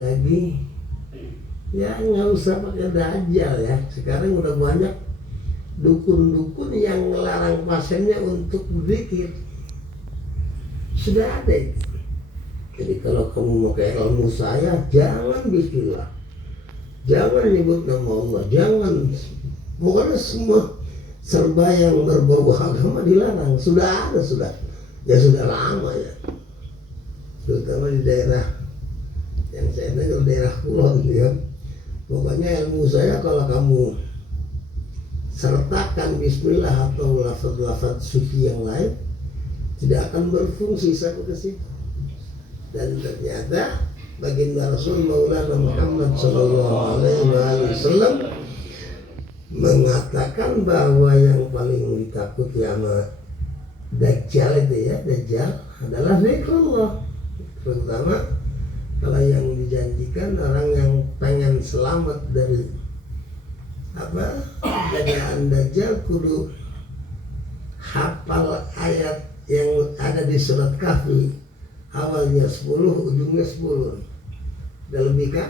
lagi ya nggak usah pakai dajjal ya. Sekarang udah banyak dukun-dukun yang melarang pasiennya untuk berzikir, sudah ada itu. Jadi kalau kamu mau ke ilmu saya, jangan bismillah, jangan nyebut nama Allah, jangan, pokoknya semua serba yang berbau agama dilarang. Sudah ada, sudah lama ya, terutama di daerah yang saya dengar, daerah Kulon ya. Pokoknya ilmu saya kalau kamu sertakan bismillah atau lafaz-lafaz suci yang lain, tidak akan berfungsi sampai ke situ. Dan ternyata baginda Rasul Maulana Muhammad sallallahu alaihi wasallam mengatakan bahwa yang paling ditakuti sama Dajjal itu ya, Dajjal adalah zikrullah. Terutama kalau yang dijanjikan orang yang pengen selamat dari godaan Dajjal, kudu hafal ayat yang ada di surat Kahfi, awalnya 10, ujungnya 10. Udah lebih kan?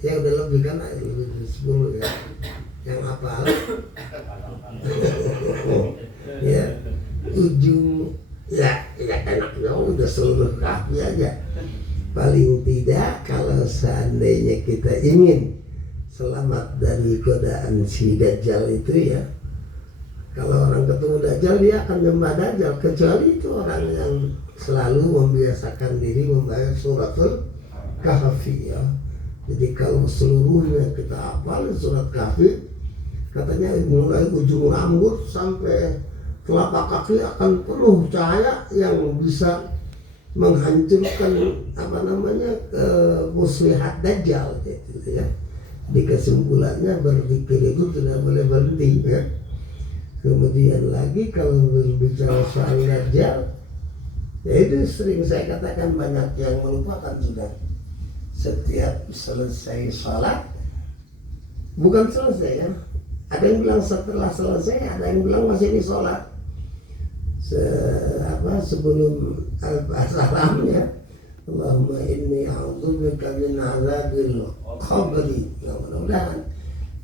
Ya udah lebih kan, lebih dari 10 ya. Yang hafal ya, ujung ya enaknya udah seluruh Kahfi aja. Paling tidak kalau seandainya kita ingin selamat dari godaan si Dajjal itu ya, kalau orang ketemu Dajjal dia akan nyembah Dajjal, kecuali itu orang yang selalu membiasakan diri membaca suratul Kahfi ya. Jadi kalau seluruhnya kita hafal surat Kahfi, katanya mulai ujung rambut sampai telapak kaki akan penuh cahaya yang bisa menghancurkan muslihat Dajjal gitu ya. Di kesimpulannya berzikir itu tidak boleh berhenti ya. Kemudian lagi kalau berbicara soal Dajjal, ya itu sering saya katakan, banyak yang melupakan sudah. Setiap selesai sholat, bukan selesai ya, ada yang bilang setelah selesai, ada yang bilang masih di sholat. Sebelum al-salamnya, Allahumma inni a'udzubika min azabil qabri. Mudah-mudahan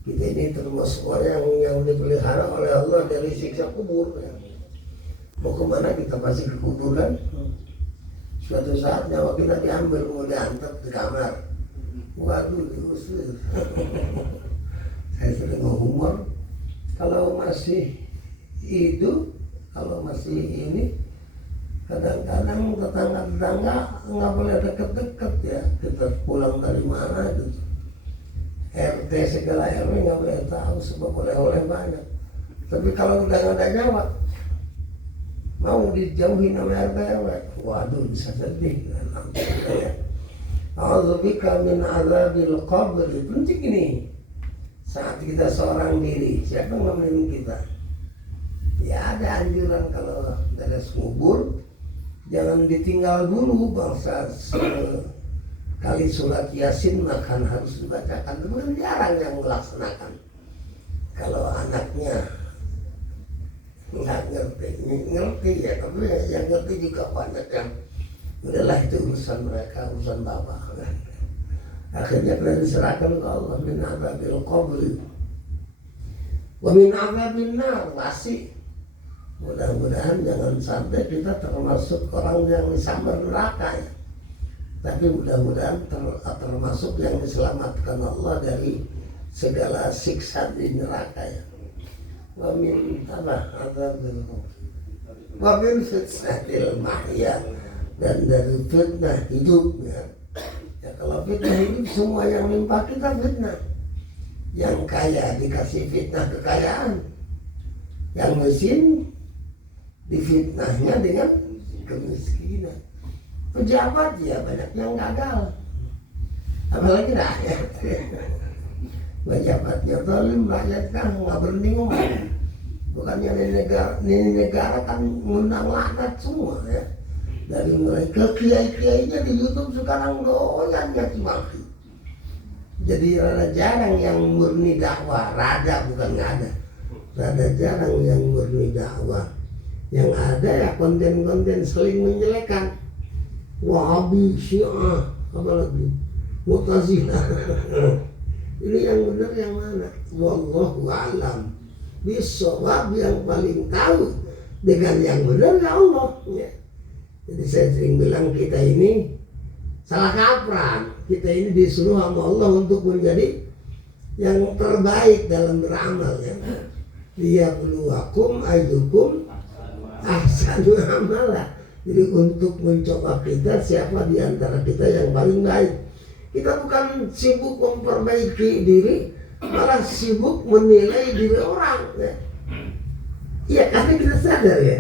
kita ini termasuk orang yang dipelihara oleh Allah dari siksa kubur ya. Mau kemana kita pasti ke kuburan. Suatu saat nyawa kita diambil, mau diantar di kamar, waduh diusir. Saya sering ngomong, kalau masih hidup, kalau masih ini, kadang-kadang tetangga-tetangga nggak boleh deket-deket ya. Kita pulang dari mana gitu, RT segala RW nggak boleh tahu, sebab oleh-oleh banyak. Tapi kalau udah nggak ada nyawa, mau dijauhin sama RT RW, waduh bisa sedih. A'udzubika min azabil qabr. Penting ini. Saat kita seorang diri, siapa yang nemenin kita? Ya ada anjuran kalau beres kubur, jangan ditinggal dulu bangsa sekali surat Yasin makan harus dibacakan. Itu kan jarang yang melaksanakan. Kalau anaknya nggak ngerti ya, tapi yang ngerti juga banyak yang udahlah itu urusan mereka, urusan bapak kan. Akhirnya kita diserahkan ke Allah. Min azabil qabri wa min azabin nar. Masih mudah-mudahan jangan sampai kita termasuk orang yang disambar neraka ya. Tapi mudah-mudahan termasuk yang diselamatkan Allah dari segala siksa di neraka ya. Wa min azabil wa min fitnatil mahya, dan dari fitnah hidup ya. Ya kalau fitnah hidup, semua yang menimpa kita fitnah. Yang kaya dikasih fitnah kekayaan, yang miskin difitnahnya dengan kemiskinan. Pejabat ya banyak yang gagal, apalagi rakyat. Pejabatnya zalim, rakyat kan nggak berhenti ngomong. Bukannya ini negara kan ngundang laknat semua ya. Dari mereka kiai-kiainya di YouTube sekarang doyan caci maki. Jadi rada jarang yang murni dakwah, bukan nggak ada. Rada jarang yang murni dakwah. Yang ada ya konten-konten saling menjelekan. Wahabi, Syiah, apalagi Mu'tazilah. Ini yang benar yang mana? Wallahu a'lam bishawab, yang paling tahu dengan yang benar ya Allah ya. Jadi saya sering bilang kita ini salah kaprah. Kita ini disuruh sama Allah untuk menjadi yang terbaik dalam beramal ya. Liyabluwakum ayyukum ahsanu amala. Jadi untuk mencoba kita siapa di antara kita yang paling baik. Kita bukan sibuk memperbaiki diri, malah sibuk menilai diri orang ya. Iya, karena kita sadar ya,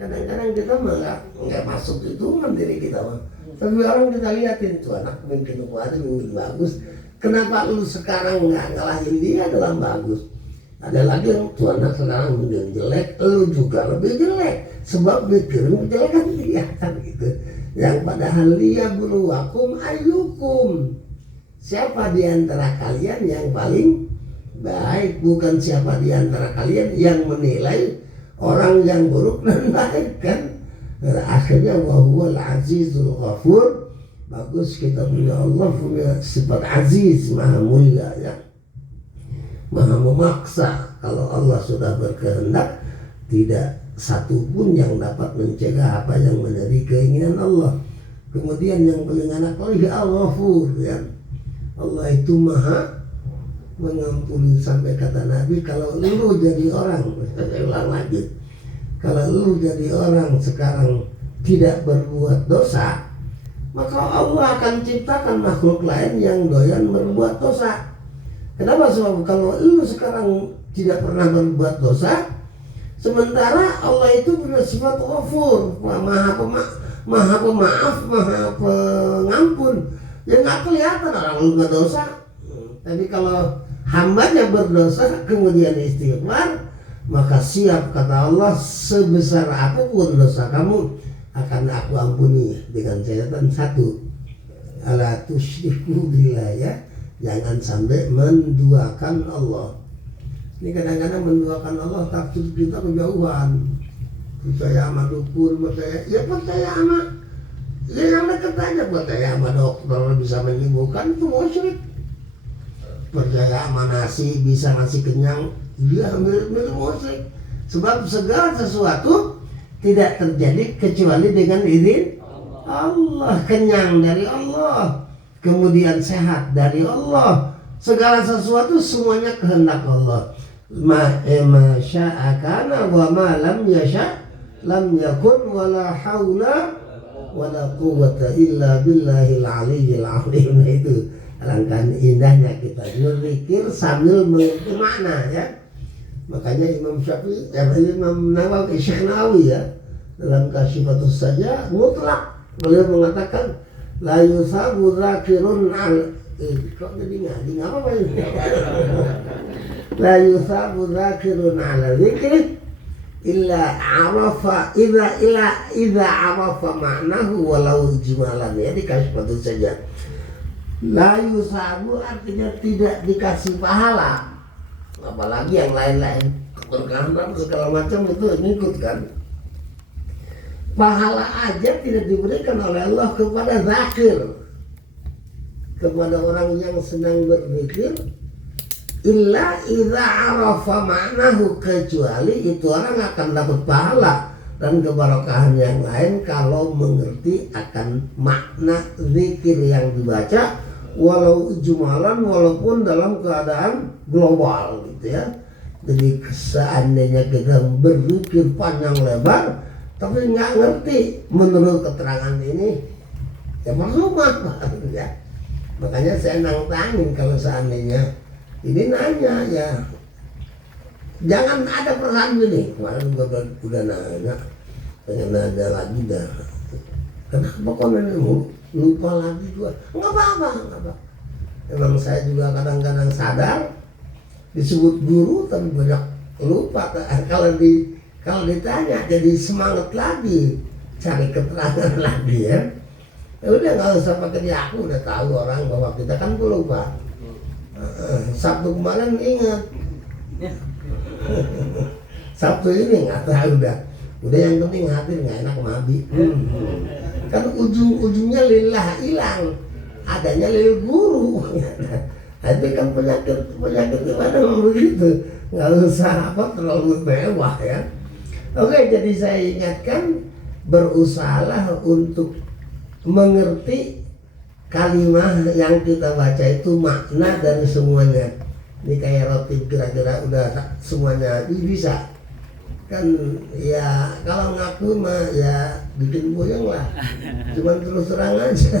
kadang-kadang kita malah nggak masuk itu diri kita mah. Tapi orang kita liatin tuh anak mungkin kuat, mungkin bagus. Kenapa lu sekarang nggak ngalahin dia dalam bagus? Ada lagi yang tuh anak sekarang mungkin jelek, lu juga lebih jelek. Sebab mikirin kejelekan dia kan gitu. Yang padahal liyabluwakum ayyukum. Siapa di antara kalian yang paling baik, bukan siapa di antara kalian yang menilai orang yang buruk dan baik kan. Akhirnya wahuwal azizul ghafur. Bagus kita punya Allah, punya sifat aziz, maha mulia ya, maha memaksa. Kalau Allah sudah berkehendak, tidak satu pun yang dapat mencegah apa yang menjadi keinginan Allah. Kemudian yang paling enak lagi Al-Ghafur ya. Allah itu maha mengampuni, sampai kata Nabi, kalau lu jadi orang, saya ulang lagi, kalau lu jadi orang sekarang tidak berbuat dosa, maka Allah akan ciptakan makhluk lain yang doyan berbuat dosa. Kenapa? Sebab kalau lu sekarang tidak pernah berbuat dosa, sementara Allah itu punya sifat Ghafur, maha pemaaf, maha pengampun. Ya nggak kelihatan orang lu nggak dosa. Tapi kalau hambanya berdosa kemudian istighfar, maka siap kata Allah, sebesar apapun dosa kamu akan aku ampuni dengan catatan satu, ala tusyriku billah ya, jangan sampai menduakan Allah. Ini kadang-kadang menduakan Allah takut kita kejauhan. Percaya sama dukun, percaya sama ya yang dekat aja, percaya sama dokter bisa menyembuhkan, itu musyrik. Percaya sama nasi bisa ngasih kenyang, dia milik musyrik. Sebab segala sesuatu tidak terjadi kecuali dengan izin Allah. Kenyang dari Allah, kemudian sehat dari Allah. Segala sesuatu semuanya kehendak Allah. Ma syaa kana wa ma lam yasha lam yakun, wala haula wala quwwata illa billahil aliyyil azim. Itu alangkah indahnya kita berzikir sambil mengerti makna ya. Makanya Imam Syafi'i, Imam Nawawi, Syekh Nawawi ya, dalam Kasyifatus Saja mutlak beliau mengatakan la yusabu zakirun al kok jadi ngaji apa ini? La yusabu zakirun ala zikri illa arafa idza arafa ma'nahu walau ijmalan ya, di Kasyifatus Saja. La yusabu artinya tidak dikasih pahala, apalagi yang lain-lain berkehendak segala macam itu ngikut kan. Pahala aja tidak diberikan oleh Allah kepada zakir, kepada orang yang sedang berzikir, illa idza arafa ma'nahu, kecuali itu orang akan dapat pahala dan keberkahan yang lain kalau mengerti akan makna zikir yang dibaca, walau jumalan, walaupun dalam keadaan global gitu ya. Jadi seandainya kita berzikir panjang lebar tapi nggak ngerti menurut keterangan ini, ya percuma ya. Makanya saya nantangin kalau seandainya ini nanya ya, jangan ada perasaan gini. Kemarin gue udah nanya, pengen nanya lagi dah. Kenapa kok lupa lagi gua? Nggak apa-apa. Memang saya juga kadang-kadang sadar disebut guru tapi banyak lupa. Kalau ditanya jadi semangat lagi, cari keterangan lagi ya. Ya udah nggak usah pakai dia, aku udah tahu orang bahwa kita kan pelupa. Sabtu kemarin ingat, Sabtu ini nggak tahu udah yang penting hadir, nggak enak mabi. Kan ujung-ujungnya lillah hilang. adanya lil guru. Itu kan penyakit ibadah begitu, nggak usah terlalu mewah ya. Oke, jadi saya ingatkan, berusahalah untuk mengerti kalimat yang kita baca itu makna dari semuanya. Ini kayak roti kira-kira udah semuanya bisa kan ya. Kalau ngaku mah ya bikin boyong lah, cuman terus terang aja.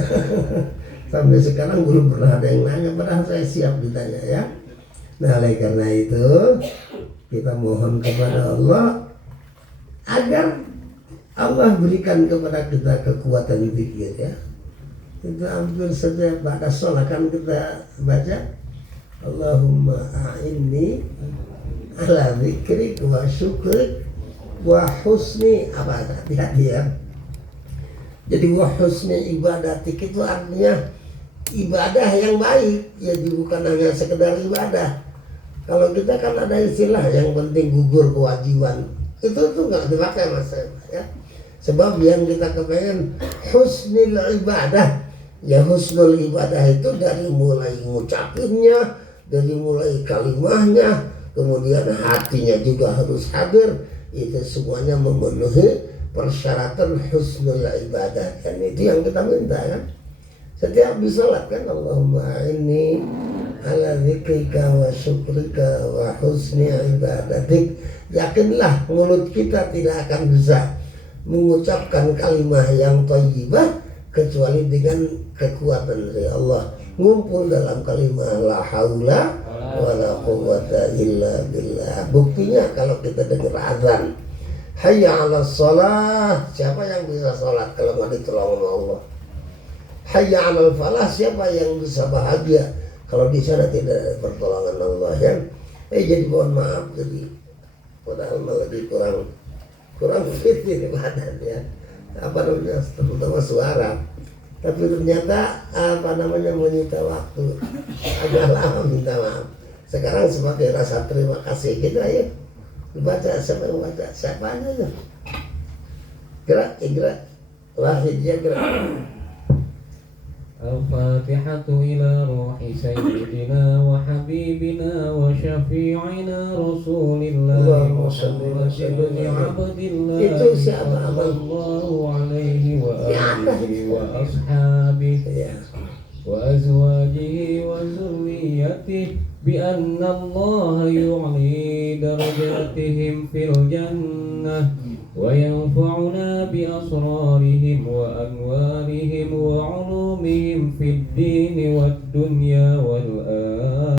Sampai sekarang belum pernah ada yang nanya, padahal saya siap ditanya ya. Nah, oleh karena itu kita mohon kepada Allah agar Allah berikan kepada kita kekuatan pikir ya. Itu hampir setiap pada sholat kan kita baca Allahumma a'inni ala dzikrik wa syukrik wa husni apa hati-hati ya. Jadi wa husni ibadatik itu artinya ibadah yang baik, jadi bukan hanya sekedar ibadah. Kalau kita kan ada istilah yang penting gugur kewajiban, itu tuh nggak dipakai mas ya. Sebab yang kita kepengen husnul ibadah, ya husnul ibadah itu dari mulai ngucapinnya, dari mulai kalimahnya, kemudian hatinya juga harus hadir. Itu semuanya memenuhi persyaratan husnul ibadah, dan itu yang kita minta kan. Setiap disolat kan Allahumma inni ala dzikrika wa syukrika wa husni ibadatik. Yakinlah mulut kita tidak akan bisa mengucapkan kalimah yang thayyibah kecuali dengan kekuatan dari Allah. Ngumpul dalam kalimah la haula wala quwwata illa billah. Buktinya kalau kita dengar azan hayya 'alas shalah, siapa yang bisa salat kalau nggak ditolong oleh Allah? Hayya 'alal falah, siapa yang bisa bahagia kalau di sana tidak ada pertolongan Allah ya. Jadi mohon maaf, jadi padahal lagi kurang fit ini badan ya, apa namanya, terutama suara. Tapi ternyata menyita waktu agak lama, minta maaf. Sekarang sebagai rasa terima kasih kita ya dibaca, siapa yang baca, siapa aja gerak wahid ya gerak. الفاتحة إلى روح سيدنا وحبيبنا وشفيعنا رسول الله محمد بن عبد الله صلى الله عليه وآله وأصحابه وأزواجه وذريته بأن الله يعلي درجاتهم في الجنة وينفعنا بأسرارهم وأنوارهم وعلومهم في الدين والدنيا والآخرة